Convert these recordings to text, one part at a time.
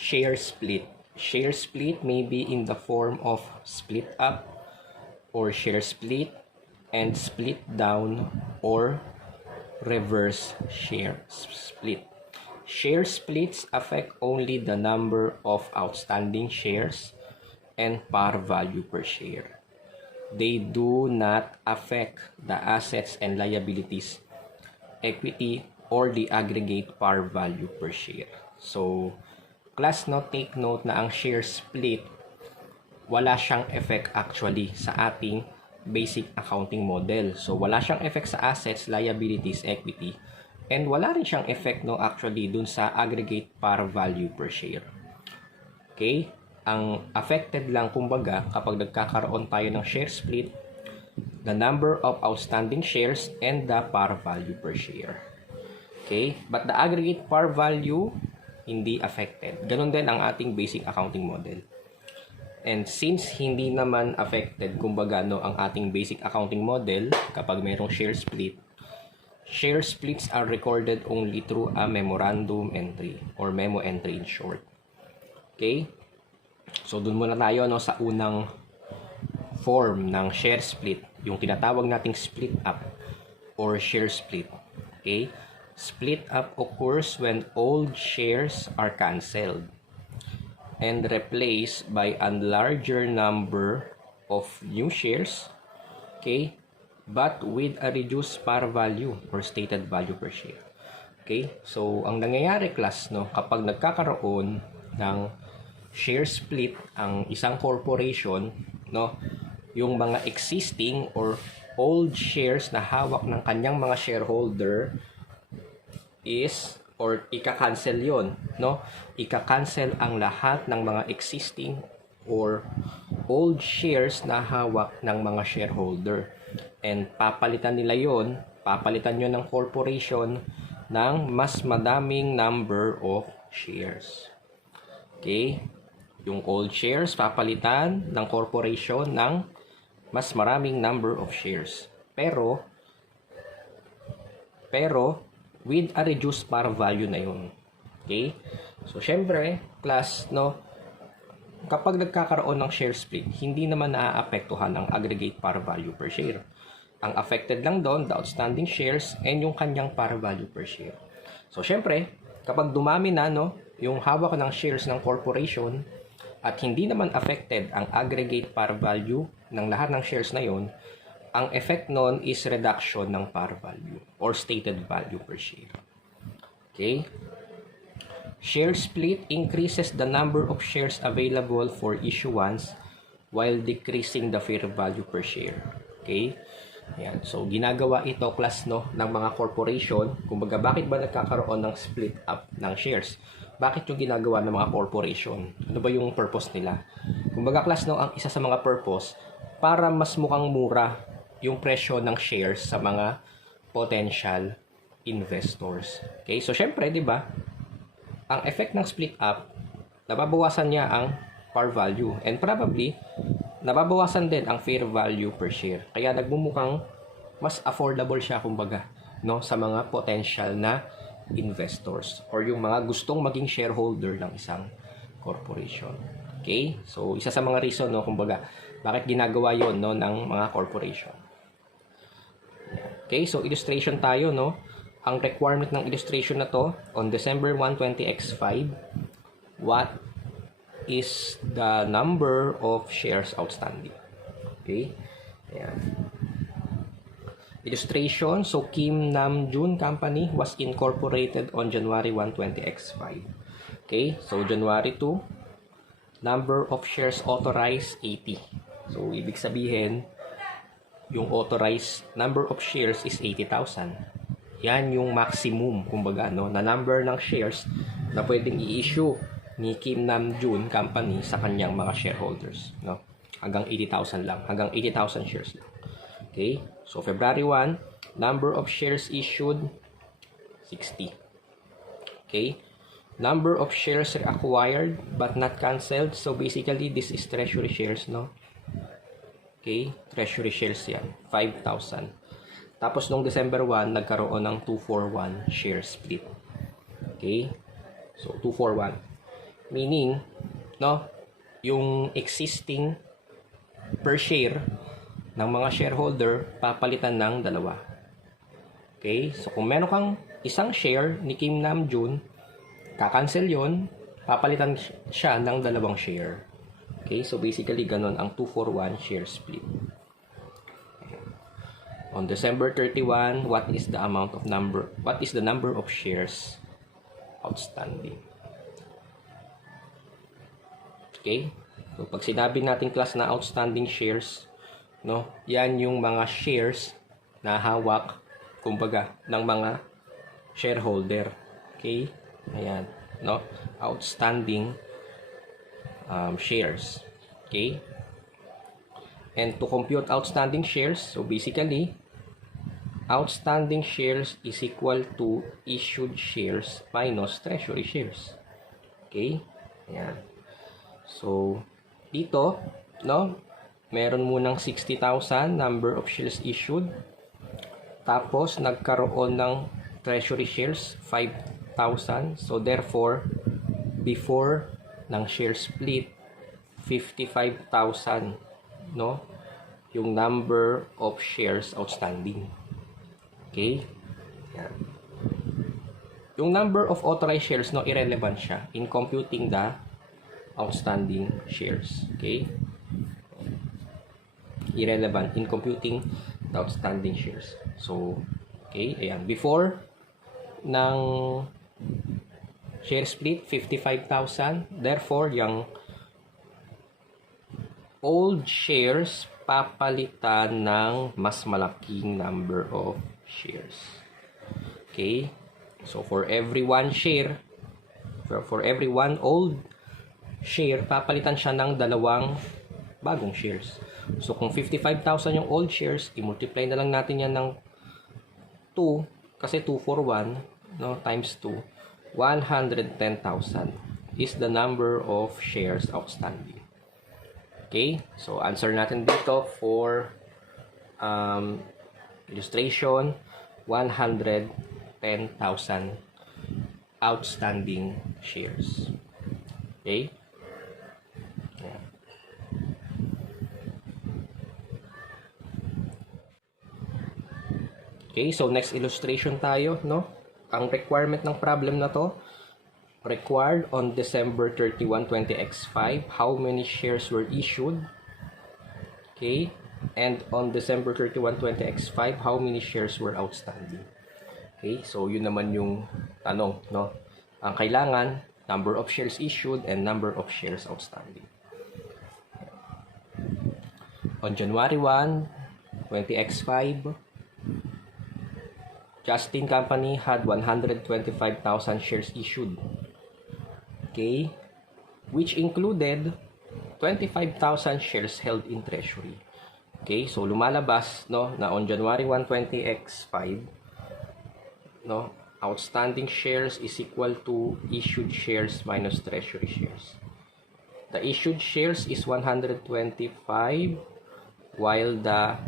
Share split. Share split may be in the form of split up or share split and split down or reverse share split. Share splits affect only the number of outstanding shares and par value per share. They do not affect the assets and liabilities, equity, or the aggregate par value per share. So, class, no, take note na ang share split, wala siyang effect actually sa ating basic accounting model. So, wala siyang effect sa assets, liabilities, equity, and wala rin siyang effect, no, actually dun sa aggregate par value per share. Okay? Ang affected lang, kumbaga, kapag nagkakaroon tayo ng share split, the number of outstanding shares and the par value per share. Okay? But the aggregate par value, hindi affected. Ganon din ang ating basic accounting model. And since hindi naman affected, kumbaga, no, ang ating basic accounting model, kapag mayroong share split, share splits are recorded only through a memorandum entry or memo entry in short. Okay? So, dun muna tayo, no, sa unang form ng share split, yung tinatawag nating split up or share split. Okay? Split up occurs when old shares are canceled and replaced by a larger number of new shares, okay, but with a reduced par value or stated value per share. Okay? So, ang nangyayari, class, no, kapag nagkakaroon ng share split ang isang corporation, no, yung mga existing or old shares na hawak ng kanyang mga shareholder is or ika-cancel yon, no, ika-cancel ang lahat ng mga existing or old shares na hawak ng mga shareholder, and papalitan nila yon, papalitan nyo ng corporation ng mas madaming number of shares. Okay? Yung old shares, papalitan ng corporation ng mas maraming number of shares. Pero, with a reduced par value na yun. Okay? So, syempre, class, no, kapag nagkakaroon ng share split, hindi naman naaapektuhan ang aggregate par value per share. Ang affected lang doon, the outstanding shares and yung kanyang par value per share. So, syempre, kapag dumami na, no, yung hawak ng shares ng corporation, at hindi naman affected ang aggregate par value ng lahat ng shares na yon, ang effect nun is reduction ng par value or stated value per share. Okay? Share split increases the number of shares available for issuance while decreasing the fair value per share. Okay? Ayan. So, ginagawa ito, class, no, ng mga corporation. Kumbaga, bakit ba nagkakaroon ng split up ng shares? Bakit yung ginagawa ng mga corporation? Ano ba yung purpose nila? Kumbaga, class, no, ang isa sa mga purpose, para mas mukhang mura yung presyo ng shares sa mga potential investors. Okay? So, syempre, di ba, ang effect ng split up, nababawasan niya ang par value. And probably, nababawasan din ang fair value per share. Kaya nagmumukhang mas affordable siya, kumbaga, no, sa mga potential na investors or yung mga gustong maging shareholder ng isang corporation. Okay? So, isa sa mga reason, no, kumbaga, bakit ginagawa yon, no, ng mga corporation. Okay? So, illustration tayo, no. Ang requirement ng illustration na to, on December 1, 20x5, what is the number of shares outstanding? Okay? Ayan. Illustration, so Kim Nam Jun Company was incorporated on January 1, 20x5. Okay, so January 2, number of shares authorized 80. So, ibig sabihin, yung authorized number of shares is 80,000. Yan yung maximum, kumbaga, no, na number ng shares na pwedeng i-issue ni Kim Nam Jun Company sa kanyang mga shareholders, no? Hanggang 80,000 lang, hanggang 80,000 shares lang. Okay? So, February 1, number of shares issued, 60. Okay? Number of shares acquired but not canceled. So, basically, this is treasury shares, no? Okay? Treasury shares yan. 5,000. Tapos, nung December 1, nagkaroon ng 241 share split. Okay? So, 241. Meaning, no, yung existing per share ng mga shareholder, papalitan ng dalawa. Okay? So, kung meron kang isang share ni Kim Nam Jun, kakancel yon, papalitan siya ng dalawang share. Okay? So, basically, ganun ang 2-for-1 share split. On December 31, what is the number of shares outstanding? Okay? So, pag sinabi natin class na outstanding shares, no, yan yung mga shares na hawak, kumbaga, ng mga shareholder. Okay? Ayan, no? Outstanding shares. Okay? And to compute outstanding shares, so basically, outstanding shares is equal to issued shares minus treasury shares. Okay? Ayan. So, dito, no, meron munang 60,000 number of shares issued. Tapos, nagkaroon ng treasury shares, 5,000. So, therefore, before ng share split, 55,000, no, yung number of shares outstanding. Okay? Yan. Yung number of authorized shares, no, irrelevant siya in computing the outstanding shares. Okay? Irrelevant in computing the outstanding shares. So, okay, ayan. Before ng share split, 55,000. Therefore, yung old shares papalitan ng mas malaking number of shares. Okay? So, for every one share, for every one old share, papalitan siya ng dalawang bagong shares. So, kung 55,000 yung old shares, i-multiply na lang natin yan ng 2, kasi 2 for 1, no, times 2, 110,000 is the number of shares outstanding. Okay? So, answer natin dito for illustration, 110,000 outstanding shares. Okay? Okay, so next illustration tayo, no? Ang requirement ng problem na to, required on December 31, 20x5, how many shares were issued? Okay, and on December 31, 20x5, how many shares were outstanding? Okay, so yun naman yung tanong, no? Ang kailangan, number of shares issued and number of shares outstanding. On January 1, 20x5, Justin Company had 125,000 shares issued. Okay? Which included 25,000 shares held in treasury. Okay? So, lumalabas, no, na on January 1, 20x5, no, outstanding shares is equal to issued shares minus treasury shares. The issued shares is 125, while the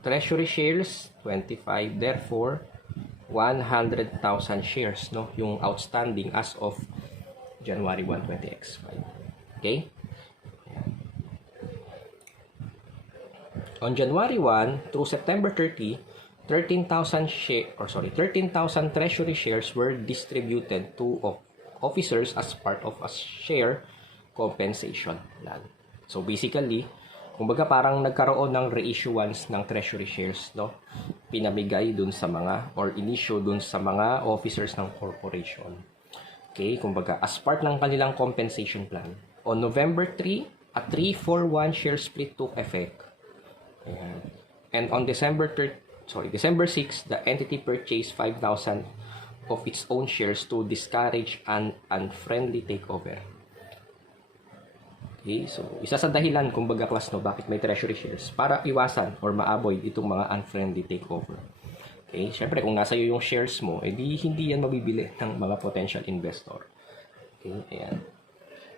treasury shares 25, therefore 100,000 shares, no, yung outstanding as of January 1, 20x5. Okay? On January 1 through September 30, 13,000 treasury shares were distributed to officers as part of a share compensation plan. So basically, kumbaga parang nagkaroon ng reissuance ng treasury shares, no? Pinamigay dun sa mga, or inisyo dun sa mga officers ng corporation. Okay, kumbaga as part ng kanilang compensation plan. On November 3, a 3-for-1 share split took effect. Ayan. And on December 6, the entity purchased 5,000 of its own shares to discourage an unfriendly takeover. Okay, so isa sa dahilan, kumbaga class, no, bakit may treasury shares, para iwasan or ma-avoid itong mga unfriendly takeover. Okay, syempre kung nasa iyo yung shares mo, edi hindi yan mabibili ng mga potential investor. Okay, ayan.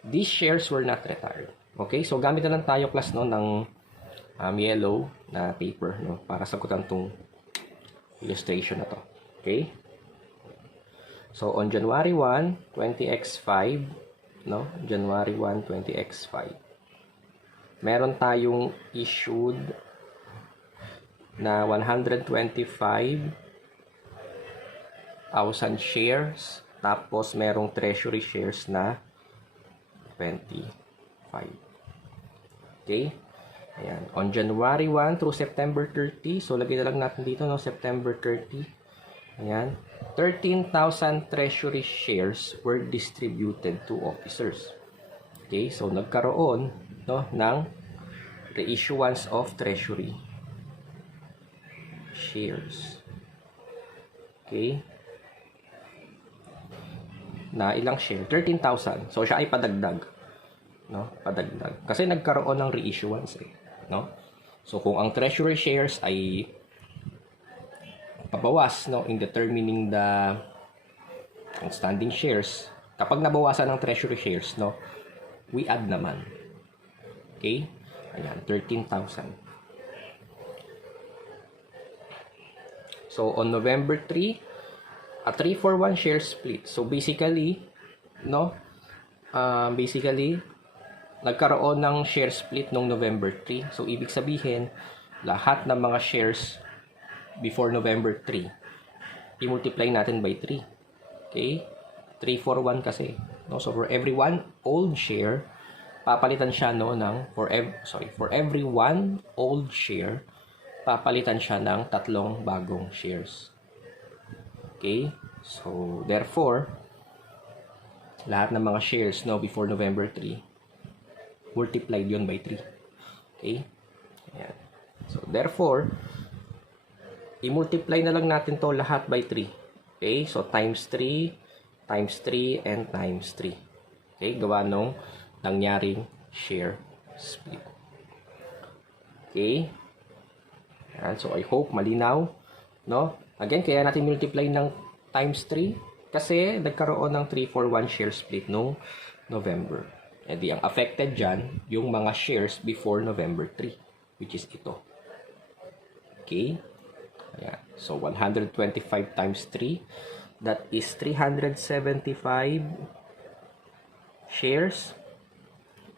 These shares were not retired. Okay, so gamit na lang tayo class, no, ng yellow na paper, no, para sagutan tong illustration na to. Okay? So, on January 1, 20x5, no? January 1, 20x5. Meron tayong issued na 125,000 shares. Tapos, merong treasury shares na 25. Okay? Ayan. On January 1 through September 30. So, lagay na lang natin dito, no? September 30. Ayan. 13,000 treasury shares were distributed to officers. Okay, so nagkaroon, no, ng reissuance of treasury shares. Okay. Na ilang share? 13,000. So siya ay padagdag, no? Padagdag. Kasi nagkaroon ng reissuance, no? So kung ang treasury shares ay pabawas, no, in determining the outstanding shares, kapag nabawasan ng treasury shares, no, we add naman. Okay? Ayan, 13,000. So, on November 3, a 3-for-1 share split. So, basically, no, nagkaroon ng share split noong November 3. So, ibig sabihin, lahat ng mga shares before November 3, i-multiply natin by 3. Okay? 3-for-1 kasi. No? So, for every one old share, papalitan siya, no, ng, for every one old share, papalitan siya ng 3 bagong shares. Okay? So, therefore, lahat ng mga shares, no, before November 3, multiplied yun by 3. Okay? Ayan. So, therefore, i-multiply na lang natin to lahat by 3. Okay? So, times 3, and times 3. Okay? Gawa nung nangyaring share split. Okay? Ayan. So, I hope malinaw. No? Again, kaya natin multiply ng times 3 kasi nagkaroon ng 3-for-1 share split noong November. E di, ang affected dyan, yung mga shares before November 3, which is ito. Okay? Ayan. So, 125 times 3, that is 375 shares.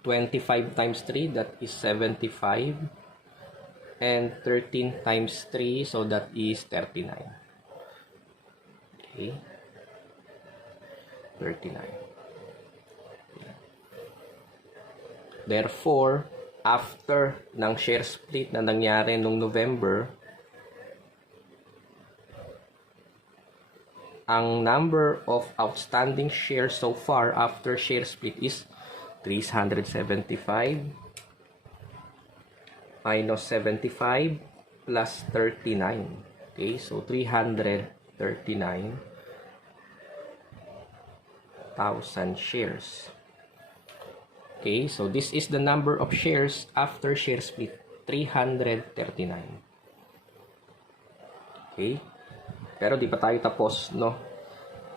25 times 3, that is 75. And 13 times 3, so that is 39. Okay? 39. Ayan. Therefore, after ng share split na nangyari noong November, ang number of outstanding shares so far after share split is 375 minus 75 plus 39. Okay, so 339,000 shares. Okay, so this is the number of shares after share split, 339. Okay? Pero di pa tayo tapos, no?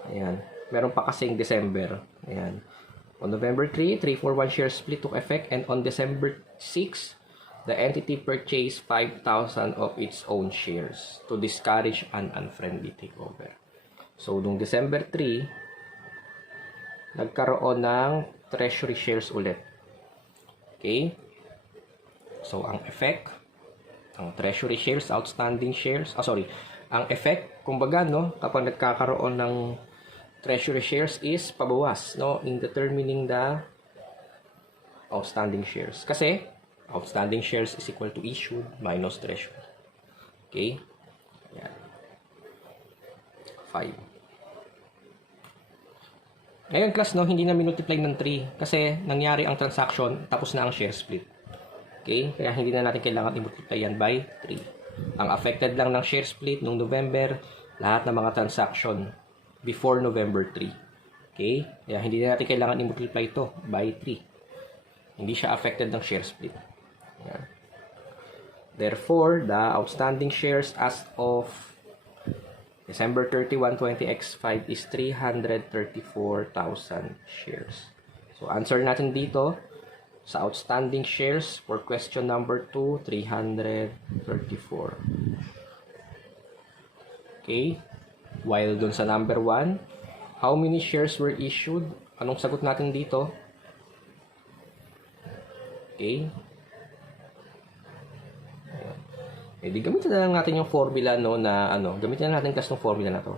Ayan. Meron pa kasing December. Ayan. On November 3, 3-for-1 share split took effect, and on December 6, the entity purchased 5,000 of its own shares to discourage an unfriendly takeover. So, noong December 3, nagkaroon ng treasury shares ulit. Okay? So, ang effect, ang treasury shares, outstanding shares, ang effect, kumbaga, no, kapag nagkakaroon ng treasury shares is pabawas, no, in determining the outstanding shares. Kasi, outstanding shares is equal to issued minus treasury. Okay? Ayan. 5. Ngayon, class, no, hindi na minultiply ng 3 kasi nangyari ang transaction, tapos na ang share split. Okay? Kaya hindi na natin kailangan i-multiply yan by 3. Ang affected lang ng share split noong November, lahat ng mga transaction before November 3. Okay? Kaya hindi na natin kailangan i-multiply ito by 3. Hindi siya affected ng share split. Ayan. Therefore, the outstanding shares as of December 31, 20x5 is 334,000 shares. So, answer natin dito sa outstanding shares for question number 2, 334. Okay? While dun sa number 1, How many shares were issued? Anong sagot natin dito? Okay. Eh, di gamitin na lang natin yung formula, no, na gamitin na natin kasi ng formula na to.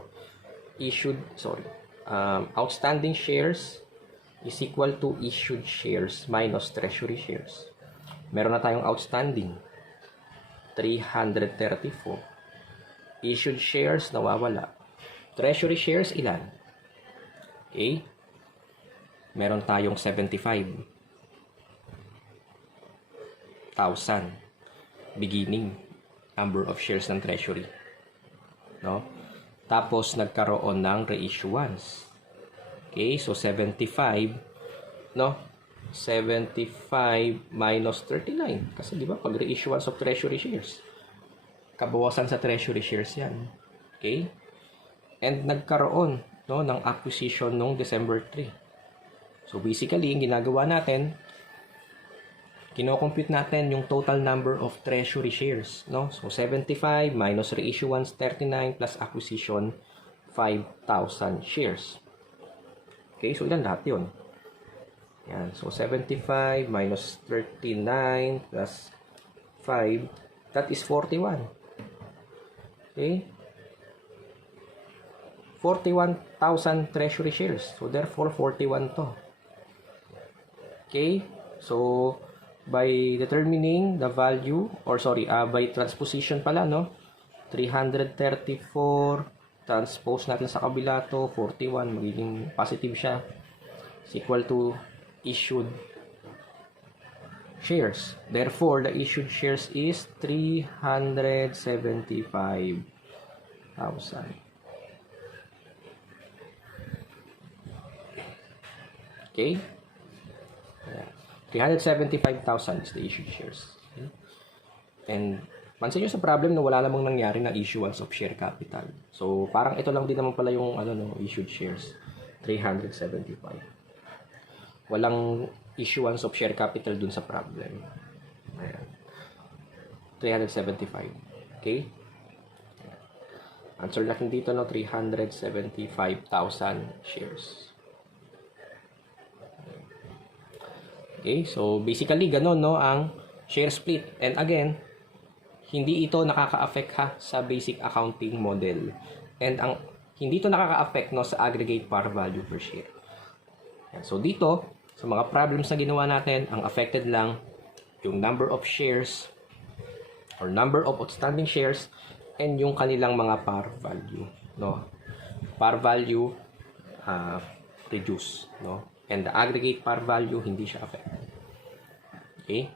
Outstanding shares is equal to issued shares minus treasury shares. Meron na tayong outstanding, 334. Issued shares, nawawala. Treasury shares, ilan? Okay. Meron tayong 75,000 beginning number of shares ng treasury. No? Tapos, nagkaroon ng reissuance. Okay, so 75, no? 75 minus 39. Kasi di ba, pag reissuance of treasury shares, kabawasan sa treasury shares yan. Okay? And nagkaroon, no, ng acquisition noong December 3. So, basically, yung ginagawa natin, kino-compute natin yung total number of treasury shares, no? So 75 minus reissuance 39 plus acquisition 5,000 shares. Okay, so ilan lahat 'yon? Yan. So 75 minus 39 plus 5, that is 41. Okay? 41,000 treasury shares. So therefore 41 to. Okay? So by determining the value, by transposition pala, no? 334, transpose natin sa kabila to, 41, magiging positive siya. Is equal to issued shares. Therefore, the issued shares is 375,000. Okay? 375,000 is the issued shares. Okay? And pansin nyo sa problem na wala namang nangyari na issuance of share capital. So, parang ito lang din naman pala yung issued shares. 375. Walang issuance of share capital dun sa problem. Ayan. 375. Okay? Answer natin dito, no? 375,000 shares. Okay, so basically ganun, no, ang share split. And again, hindi ito nakaka-affect sa basic accounting model. And hindi ito nakaka-affect, no, sa aggregate par value per share. So dito, sa mga problems na ginawa natin, ang affected lang yung number of shares or number of outstanding shares and yung kanilang mga par value, no. Par value reduce, no. And the aggregate par value, hindi siya affected. Okay?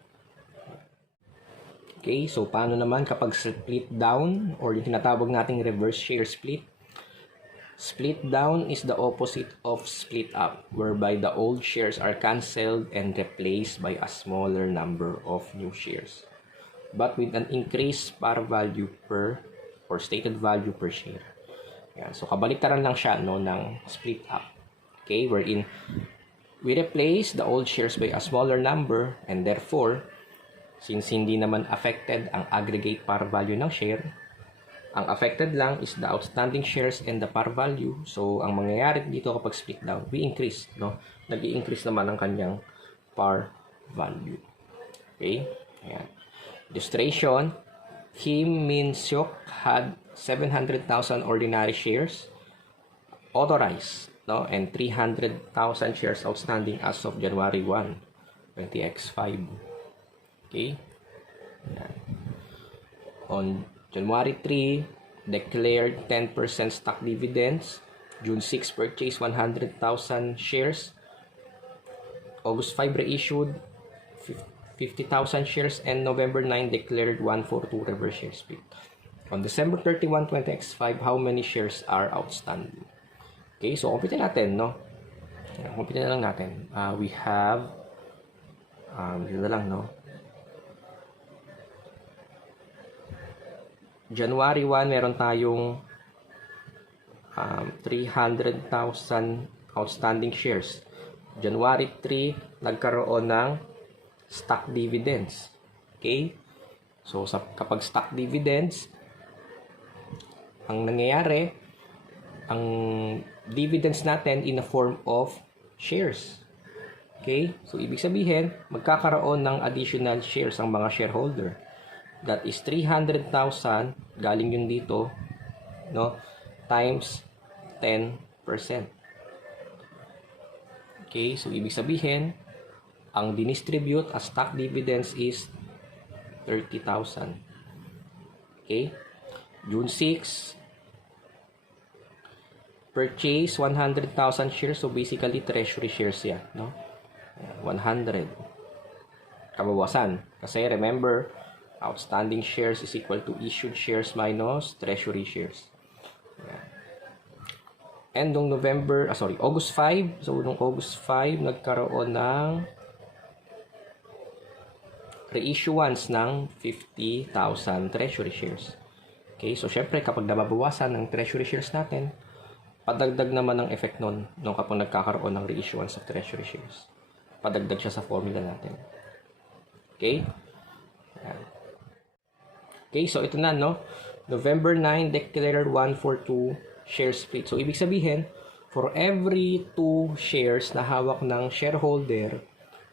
Okay, so paano naman kapag split down or yung tinatawag nating reverse share split? Split down is the opposite of split up, whereby the old shares are cancelled and replaced by a smaller number of new shares, but with an increased par value per or stated value per share. Yan. So, kabaliktaran lang siya, no, ng split up. Okay, wherein we replace the old shares by a smaller number, and therefore, since hindi naman affected ang aggregate par value ng share, ang affected lang is the outstanding shares and the par value. So, ang mangyayari dito kapag split down, we increase, no? Nag-i-increase naman ang kanyang par value. Okay? Ayan. Illustration, Kim Min Seok had 700,000 ordinary shares authorized, no, and 300,000 shares outstanding as of January 1, 20x5. Okay? Ayan. On January 3, declared 10% stock dividends. June 6, purchased 100,000 shares. August 5, reissued 50,000 shares. And November 9, declared 142 reverse share split. On December 31, 20x5, how many shares are outstanding? Okay, so compute natin, no? Compute na lang natin. We have, yun na lang, no? January 1, meron tayong 300,000 outstanding shares. January 3, nagkaroon ng stock dividends. Okay? So, kapag stock dividends, ang nangyayari, ang dividends natin in the form of shares. Okay? So, ibig sabihin, magkakaroon ng additional shares ang mga shareholder. That is 300,000, galing yun dito, no? Times 10%. Okay? So, ibig sabihin, ang dinistribute as stock dividends is 30,000. Okay? June 6, purchase 100,000 shares. So, basically, treasury shares yan. No? 100. Kabawasan. Kasi, remember, outstanding shares is equal to issued shares minus treasury shares. Yan. And nung August 5. So, nung August 5, nagkaroon ng reissuance ng 50,000 treasury shares. Okay, so syempre kapag nababawasan ng treasury shares natin, padagdag naman ng effect nun kapag nagkakaroon ng reissuance of treasury shares. Padagdag siya sa formula natin. Okay? Ayan. Okay, so ito na, no? November 9, declared 142 share split. So, ibig sabihin, for every 2 shares na hawak ng shareholder,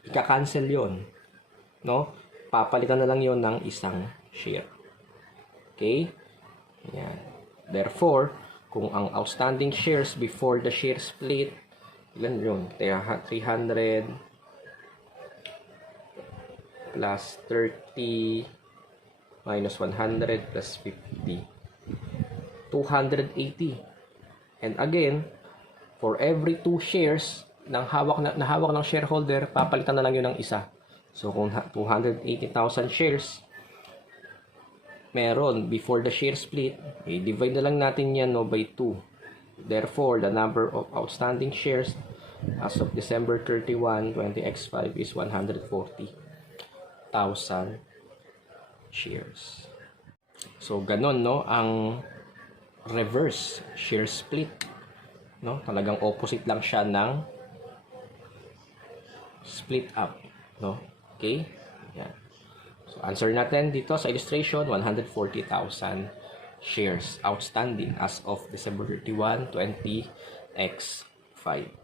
ika-cancel yon, no? Papalitan na lang yon ng isang share. Okay? Ayan. Therefore, kung ang outstanding shares before the share split, ilan yun? 300 plus 30 minus 100 plus 50. 280. And again, for every 2 shares na hawak ng shareholder, papalitan na lang yun ng isa. So, kung 280,000 shares meron before the share split, i-divide na lang natin yan by 2. Therefore, the number of outstanding shares as of December 31, 20x5 is 140,000 shares. So, ganun, no? Ang reverse share split. No? Talagang opposite lang siya ng split up. No? Okay? Yan. So, answer natin dito sa illustration, 140,000 shares outstanding as of December 31, 20x5.